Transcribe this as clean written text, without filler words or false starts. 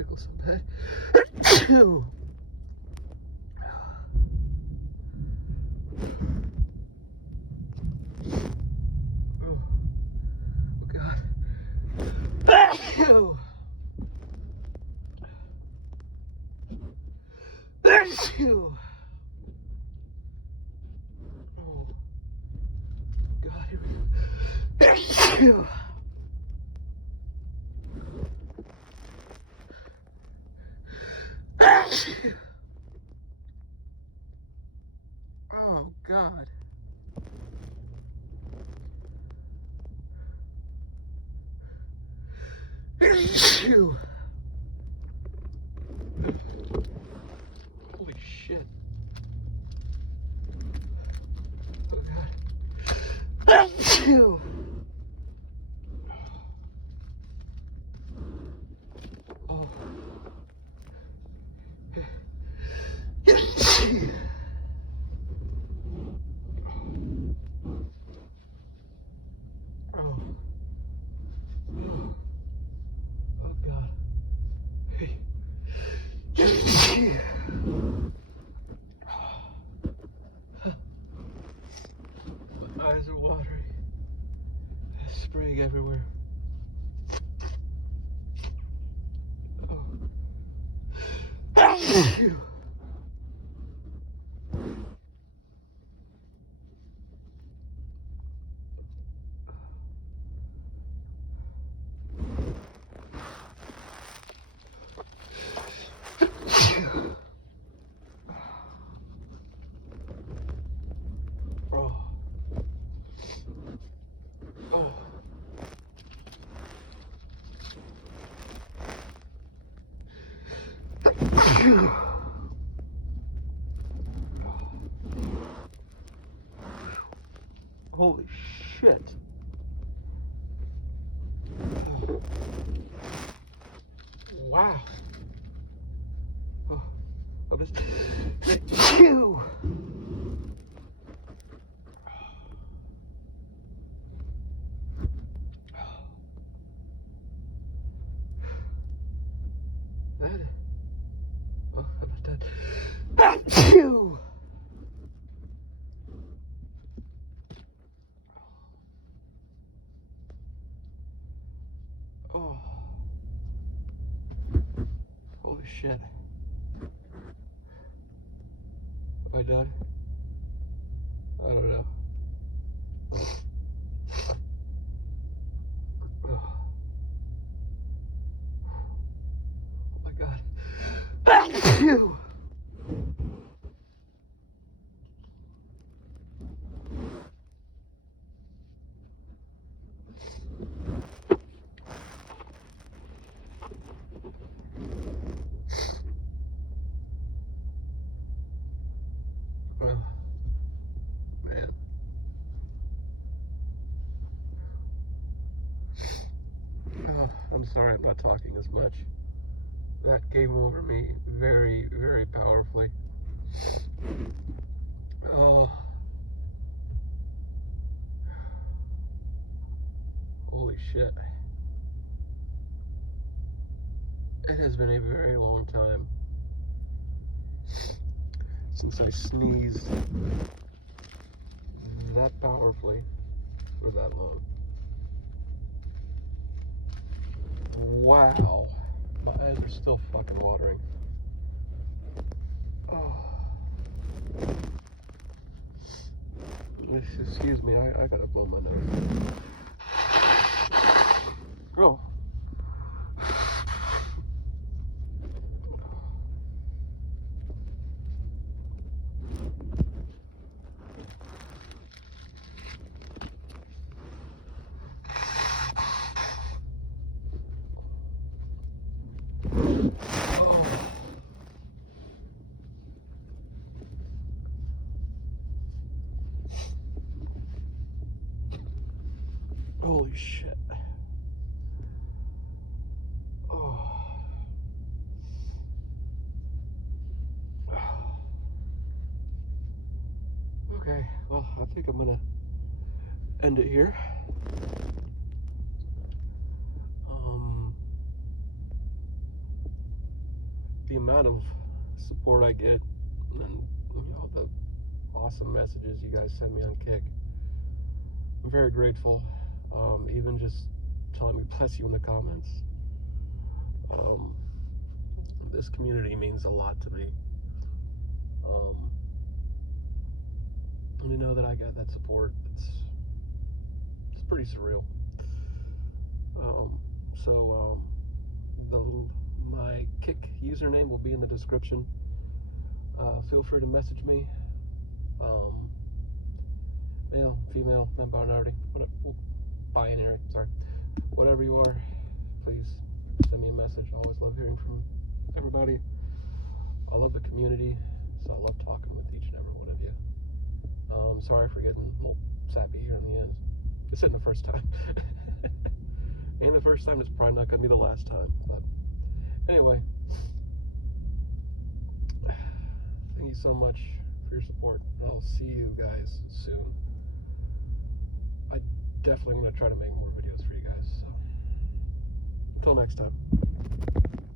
tickles so bad. Oh God. Oh God, here we go. Oh God. Holy shit. Oh God. Oh. Oh. Oh God. Hey. My eyes are watering. There's spraying everywhere. Oh. Oh. Oh. Holy shit. Wow. Oh, I'm just. That. Oh, how about that? Oh. Holy shit. Am I done? I don't know. Oh my God. Oh, man. Oh, I'm sorry I'm not talking as much. That came over me very, very powerfully. Oh. Holy shit. It has been a very long time since I sneezed that powerfully for that long. Wow. My eyes are still fucking watering. Oh. Excuse me, I gotta blow my nose. Oh. Holy shit. Oh. Okay, well, I think I'm gonna end it here. the amount of support I get and the awesome messages you guys send me on Kick, I'm very grateful. Even just telling me bless you in the comments. This community means a lot to me. And to know that I got that support, it's pretty surreal. My Kick username will be in the description. Feel free to message me. Male, female, non-binary, binary, sorry. Whatever you are, please send me a message. I always love hearing from everybody. I love the community, so I love talking with each and every one of you. Sorry for getting a little sappy here in the end. This isn't the first time. And the first time, it's probably not going to be the last time. But anyway, thank you so much for your support. I'll see you guys soon. I definitely am going to try to make more videos for you guys. So until next time.